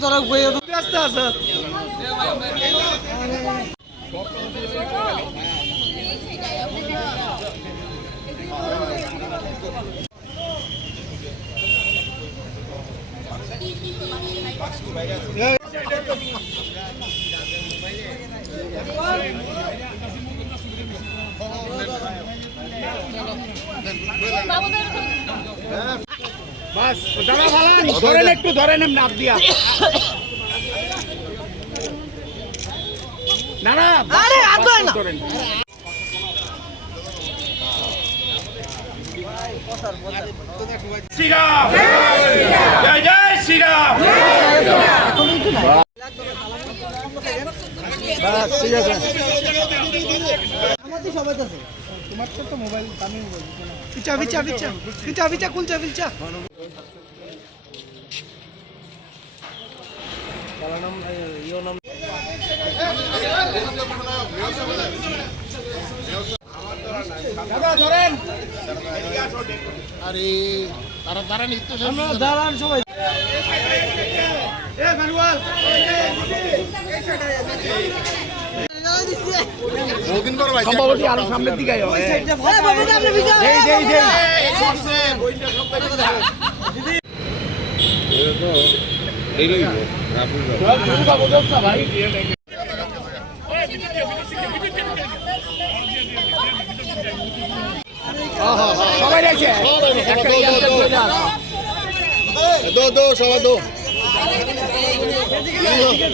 তোরা ব্যস্ত আছে বাস দাঁড়া ভালান ধরেন একটু ধরেন নাপ দিয়া না না আরে আদই না ধরেন শ্রীরাম জয় জয় শ্রীরাম বাস ঠিক আছে আমাদের সবাই আছে তোমার তো মোবাইল দামি মোবাইল পিছা পিছা পিছা পিছা পিছা কুলচা পিছা চালানাম ইও নাম দাদা ধরেন আরে তারা তারা নিত্য আমরা দাঁড়ান সবাই এ মানওয়াল বহুদিন পর ভাই সম্ভবত আরো সামনের দিকে আয় এই বাবু আপনি ভিজা এই বইটা সব দিদি এ তো এই রইল আপনি সব বাবু দস্তা ভাই সবাই রয়েছে দো দো সবাই দো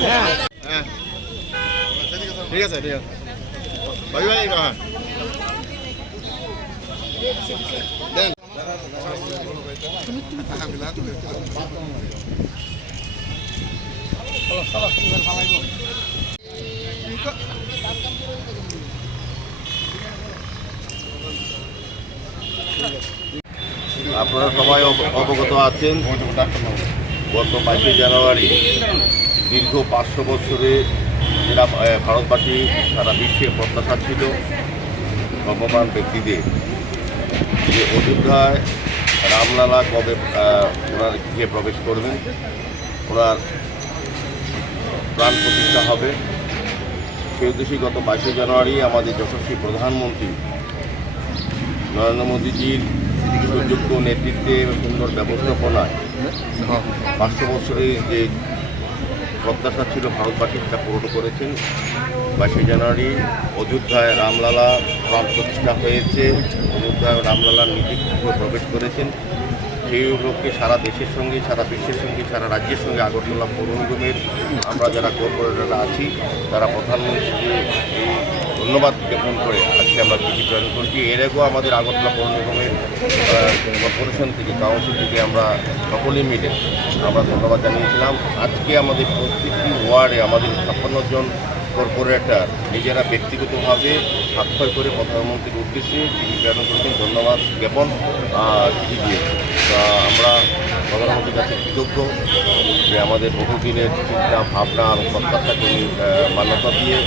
হ্যাঁ ঠিক আছে ঠিক আছে ভাই ভাই হ্যাঁ দেন আপনারা সবাই অবগত আছেন গত 22শে জানুয়ারি দীর্ঘ 500 বছরে যারা ভারতবাসী সারা বিশ্বের প্রত্যাশা ছিল ভগবান ব্যক্তিদের যে অযোধ্যায় রামলালা কবে ওনার গৃহে প্রবেশ করবেন, ওনার প্রাণ প্রতিষ্ঠা হবে, সেই উদ্দেশ্যে গত 22শে জানুয়ারি আমাদের যশস্বী প্রধানমন্ত্রী নরেন্দ্র মোদীজির সুযোগ্য নেতৃত্বে সুন্দর ব্যবস্থাপনায় 500 বছরের যে প্রত্যাশা ছিল ভারতবাসী সেটা পূরণ করেছেন। 22শে জানুয়ারি অযোধ্যায় রামলালা প্রাণ প্রতিষ্ঠা হয়েছে, অযোধ্যায় রামলালার নীতি প্রবেশ করেছেন। সেই উপলক্ষে সারা দেশের সঙ্গে, সারা বিশ্বের সঙ্গে, সারা রাজ্যের সঙ্গে আগরতলা পৌর নিগমের আমরা যারা কর্পোরেটররা আছি তারা প্রধানমন্ত্রীকে এই ধন্যবাদ জ্ঞাপন করে আজকে আমরা চিঠি প্রেরণ করছি। এর আগেও আমাদের আগরতলা পৌর নিগমের কর্পোরেশন থেকে, কাউন্সিল থেকে আমরা সকলে মিলে আমরা ধন্যবাদ জানিয়েছিলাম। আজকে আমাদের প্রত্যেকটি ওয়ার্ডে আমাদের 56 জন কর্পোরেটর নিজেরা ব্যক্তিগতভাবে স্বাক্ষর করে প্রধানমন্ত্রীর উদ্দেশ্যে চিঠি প্রেরণ করেছেন, ধন্যবাদ জ্ঞাপন চিঠি দিয়েছে। আমরা প্রধানমন্ত্রীর কাছে কৃতজ্ঞ যে আমাদের বহুদিনের চিন্তা ভাবনা এবং প্রত্যাশাকে মান্যতা দিয়ে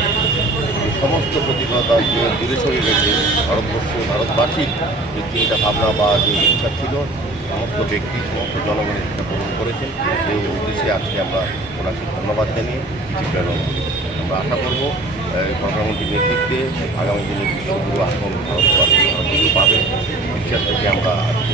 সমস্ত প্রতিকূলতা দূরে সরিয়ে রেখে ভারতবাসীর যে চিন্তা ভাবনা বা যে ইচ্ছা ছিল সমস্ত ব্যক্তি, সমস্ত জনগণের ইচ্ছা পূরণ করেছেন। সেই উদ্দেশ্যে আজকে আমরা ওনাকে ধন্যবাদ জানিয়ে চিঠি প্রেরণ করি। আমরা আশা করব প্রধানমন্ত্রীর নেতৃত্বে আগামী দিনে বিশ্বগুরু আসন ভারতবাসী পাবে, বিশ্বাস থেকে আমরা আজকে